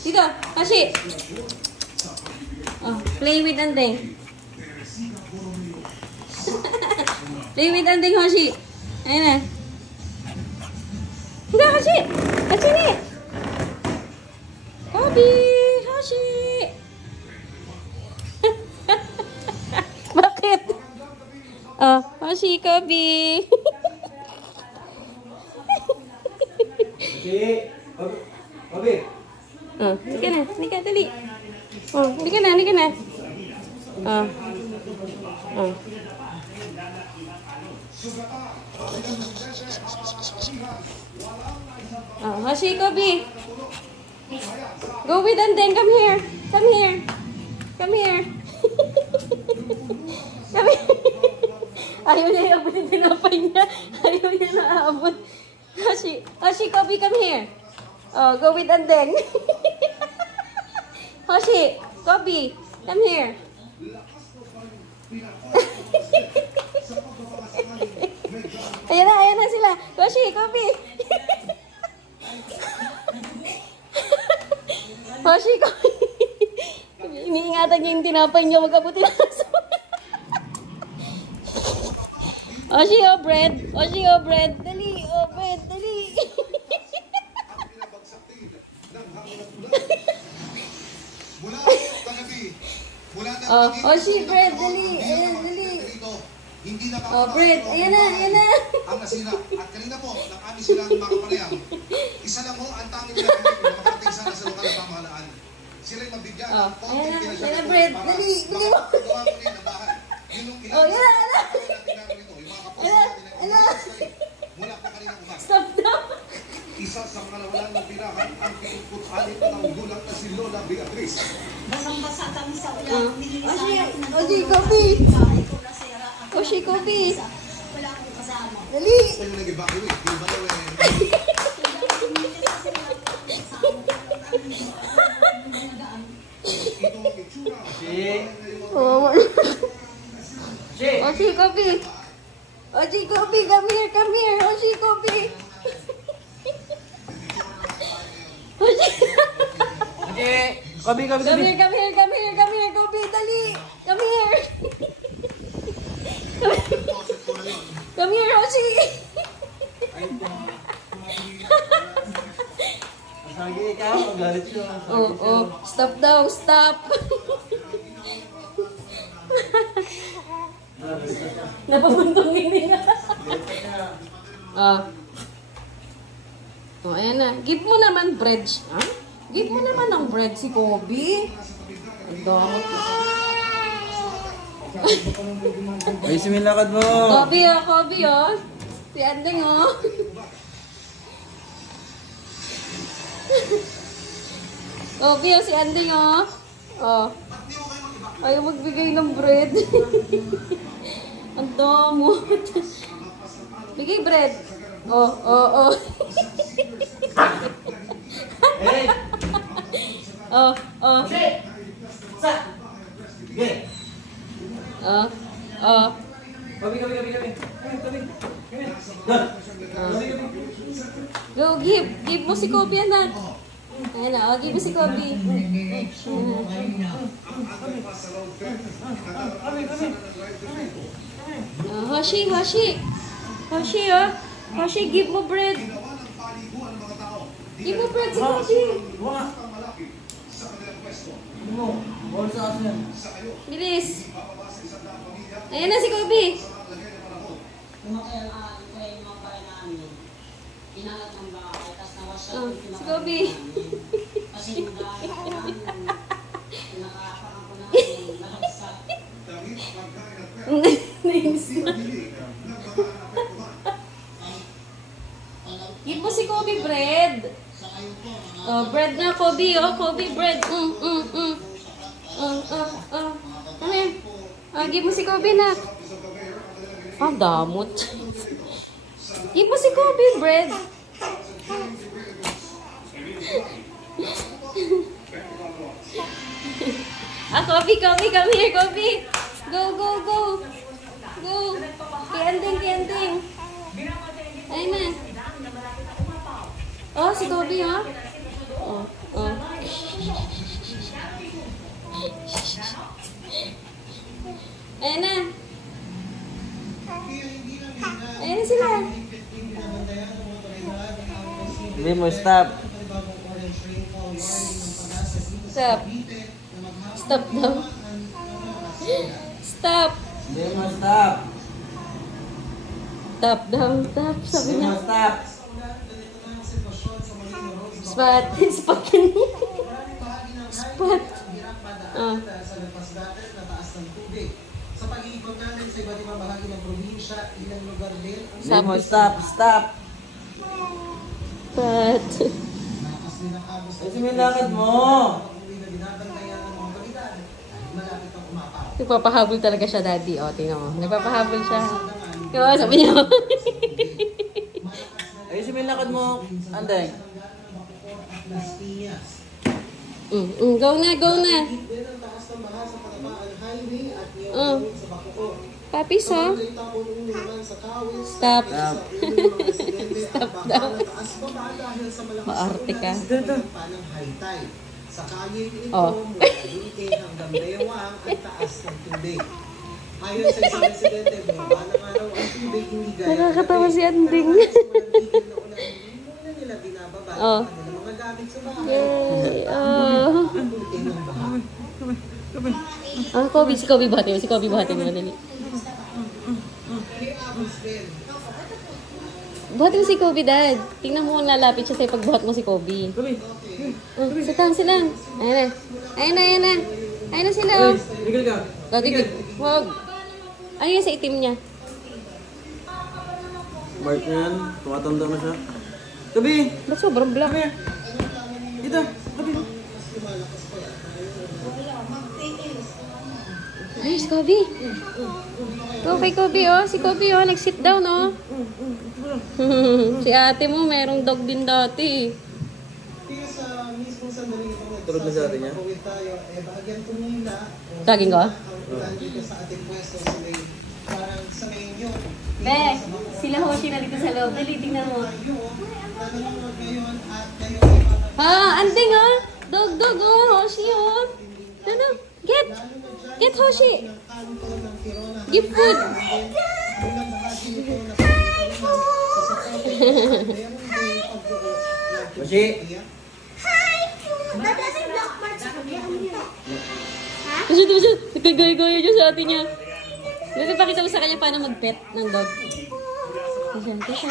Dito, Hashi. Oh, play with Andeng. Play with Andeng, Hashi. Ayan na. Dito, Hashi. Hashi ni. Kobe, Hashi. Bakit? Oh, Hashi, Kobe. Kobe. Oh, halika na. Halika, dali. Oh, halika na, halika na. Oh. Oh. Oh, Hashi, Kobe. Go with Andeng. Come here. Come here. Come here. Come here. Ayaw niya iabot yung tinapay niya. Ayaw niya naabot. Hashi, Hashi, Kobe, come here. Oh, go with Andeng. Hashi, Kobe, come here. Ayan na sila. Hashi, Kobe. Hashi, Kobe. Iniingatan niya yung tinapay niya. Mag-abutin na sa Hashi, oh, bread. Hashi, oh, bread. Dali, oh, bread. Dali. Oh, Hashi, bread. Dali. Ayan, dali. Oh, bread. Ayan na, ayan na. Ang nasira. At kanina po, nakami silang makaparehang. Isa lang mo, ang tanging pinagaling na makarating sana sa lokal na pamahalaan. Sila'y mabigyan ng konting pinasya. Ayan na, bread. Dali. Dali mo. Oh, yan na, yan na. Mula pa kanina umaga. Stop na. Isa sa mga nawalan ng pirahan ang 26 na taong gulang na si Lola Beatriz. Basang-basa kami sa ulan. Hashi, Kobe. Hashi, Kobe. Wala akong kasama. Dali. Ito yung nag-evacuate. Yung ba daw Ito ang itsura. Oh, Hashi, Kobe. Hashi, Kobe, come here, come here. Hashi, Kobe. Hashi. Okay. Kobe, Kobe, Come Kobe. here, come here, come here, come here, Kobe, dali. Come here. Come here, Hashi. Masagi ikaw, magalit siya. Oh, oh, stop daw, stop. Napabuntong hindi nga. Oh, ayan na. Give mo naman bread. Ha? Give mo naman ng bread si Kobe. Ang damot. Ay, sumilakad mo. Kobe, oh, Kobe, oh. Si Andeng, oh. Kobe, oh, si Andeng, oh. Oh. Ayaw magbigay ng bread. Ang damot. Bigay bread. Oh, oh, oh. Hey! Oh, oh. Sa! Sige! Oh, oh. Kobe, Kobe, Kobe, Kobe. Kobe. Go, give. Give mo si Kobe, anak. Ayan na, oh, give mo si Kobe. Oh, Hashi, Hashi. Hashi, oh. Hashi, give mo bread. Give mo bread si Kobe. Mga! Mo, bawal sa asin yan. Bilis. Ayan na si Kobe. Oh, si Kobe. Give mo si Kobe bread. Oh, bread na Kobe. Oh, Kobe bread. Ano yan? Give mo si Kobe na. Ah, damot. Give mo si Kobe bread. Kobe, Kobe, come here, Kobe. Go, go, go. Go. Kay si Kobe, ha? Oh, oh. Ayan na. Ayan na sila. Sabi mo, stop. Stop. Stop daw. Stop. Sabi mo, stop. Stop daw. Stop. Sabi Sabi niya. mo, stop. Spot. Spot ka niya. Spot. Ah. Sa lampas dagat na taas ng tubig. Sa pag-iikot namin sa iba't ibang bahagi ng probinsya, ilang lugar din ang Sabi mo, stop, stop. Spot. lakas din ang agos Kasi may lakad mo. patuloy na binabantayan ng mga otoridad. Malapit ang umapaw. Nagpapahabol talaga siya, Daddy. O, tingnan mo. Nagpapahabol siya. Oo, sabi niya. Ayusin mo yung lakad mo. Anday. Las Piñas. Go na, go na. Din ang taas ng baha sa Panabaan Highway at yung Oh. sa Bacoor. Papis, oh. Tuloy tapon ulo naman sa Kawis. Stop. Sa ulo ng mga residente at Stop baka daw. na taas pa ba dahil sa malakas na Maarte ka. ulan sa panang Haytay. Sa kalyeng ito, Oh. mula Lute hanggang Bewang ang taas ng tubig. Ayon sa isang residente, bumaba ng araw ang tubig hindi gaya. Nakakatawa si Anding. Pero kahit sa walang tigil na ulan, hindi muna nila binababa Oh. ang kanilang mga gamit sa bahay. Yay. Oh. Ang ulti ng baha. Ang Kobe, si Kobe buhati mo. Si Kobe buhati mo. Dali. Kay Agos din. Buhati mo si Kobe, Dad. Tingnan mo kung lalapit siya sa'yo pag buhat mo si Kobe. Silang, silang. Ayan na. Ayan na, ayan na. Ayan na sila, oh. Tigil ka. Dati, wag. Ano yan sa itim niya? Bart na yan. Tumatanda na siya. Gabi! Ba't sobrang black? Come here. Dito. Gabi. Ay, si Kobe. Go kay Kobe, oh. Si Kobe, oh. Nag-sit down, oh. Si ate mo, merong dog din dati. Kaya sa mismong sandali itong Tulog na sa atin niya? Pagkawin tayo, bahagyan ko muna. Laging ko? Ang ulan dito sa ating pwesto sa may, parang sa may inyo. Be, sila Hoshi na dito sa loob. Dali, tingnan mo. Tayo, nanonood ngayon at kayo ay Ha, anding, oh. Dog, dog, oh. Hoshi, oh. Ano? Get. Get Hoshi. kanto ng Tirona. Give food. Bilang bahagi nito na sa sakay. Meron din pag-uot. Hoshi. Kasi ito siya, nagkagaya-gaya niya sa atin niya. Bebe, pakita mo sa kanya paano mag-pet ng dog. Kasi, kasi.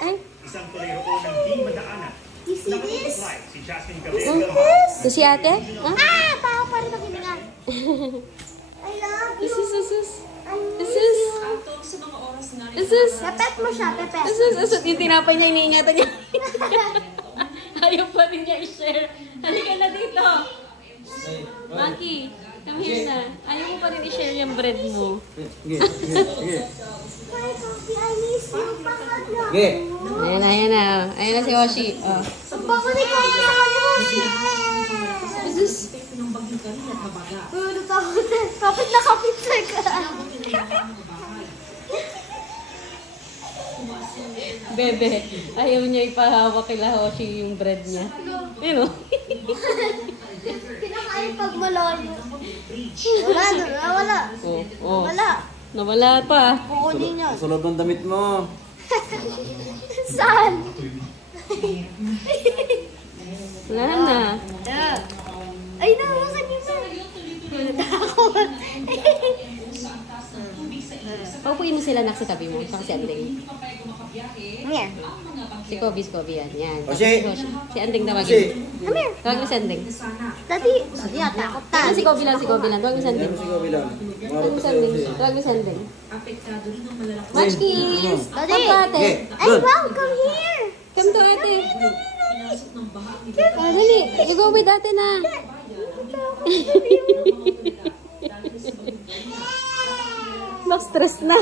Ay. Isang tolero ng di madaanan. You see this? Si Jasmine Oh. Ito si ate? Ha? Ah! Tao pa rin ang hininga. I love you. This is, this is. I miss This is. you. This is. Pepet mo siya, pepet. This is. This is. Yung tinapay niya, iniingatan niya. Ayaw pa rin niya i-share. Halika na dito. Maki, come here na. Ayaw mo pa rin i-share yung bread mo. Sige. Sige. Hi, Coffee. I miss you. Bakit na? Sige. Ayan na, ayan na. Ayan na si Hoshi. Oh. Ang bango ni Coffee sa kanya. This is. Natakot na. Kapit na kapit sa ka. Bebe, ayaw niya ipahawak kila Hoshi yung bread niya. Ayun o. Kinakain pag malayo. Wala na, wala. Oh, oh. Wala. Nawala pa. Kukunin niya. Sa loob ng damit mo. Saan? Wala na. Ay, nawasan niyo na. Natakot. Paupuin mo sila nak sa tabi mo. Saka si Anding. Ayan. Si Kobe yan. Yan. Hoshi. Si Anding Hoshi. tawagin. Come here. Tawag mo si Anding. Dati, yeah, takot ta. Si Kobe lang. Tawag mo si Yan Anding. mo si Gabi lang. Tawag mo si Anding. Tawag mo si Anding. Sige. Munchkins! Ano? Come to ate. Okay. Ay, Good. wow, come here. Come to ate. Oh, dali. You go with ate na. Stress na.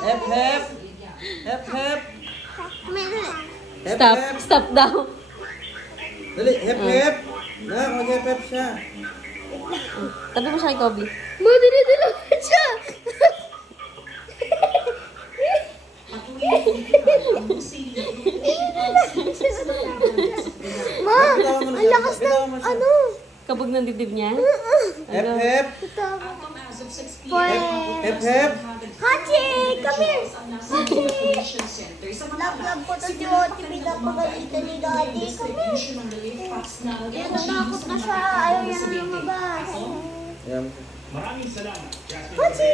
Hep, hep. Hep, hep. Come here. Hep, Stop. hep. Stop daw. Dali, hep, hep. Na, mag-hep, hep siya. Tabi mo siya kay Kobe. Mo, dinidalawan siya. lakas Bitaw ng mo siya. ano. Kabog ng dibdib niya? Hep, hep. Ito. Hep, hep. Hachi, come here. Hachi. Love ko to si Oti. Pinapagalitan ni Daddy. Come here. Natakot na siya. Ayaw niya na lumabas. Yan. Maraming salamat, Jasmine. Hachi.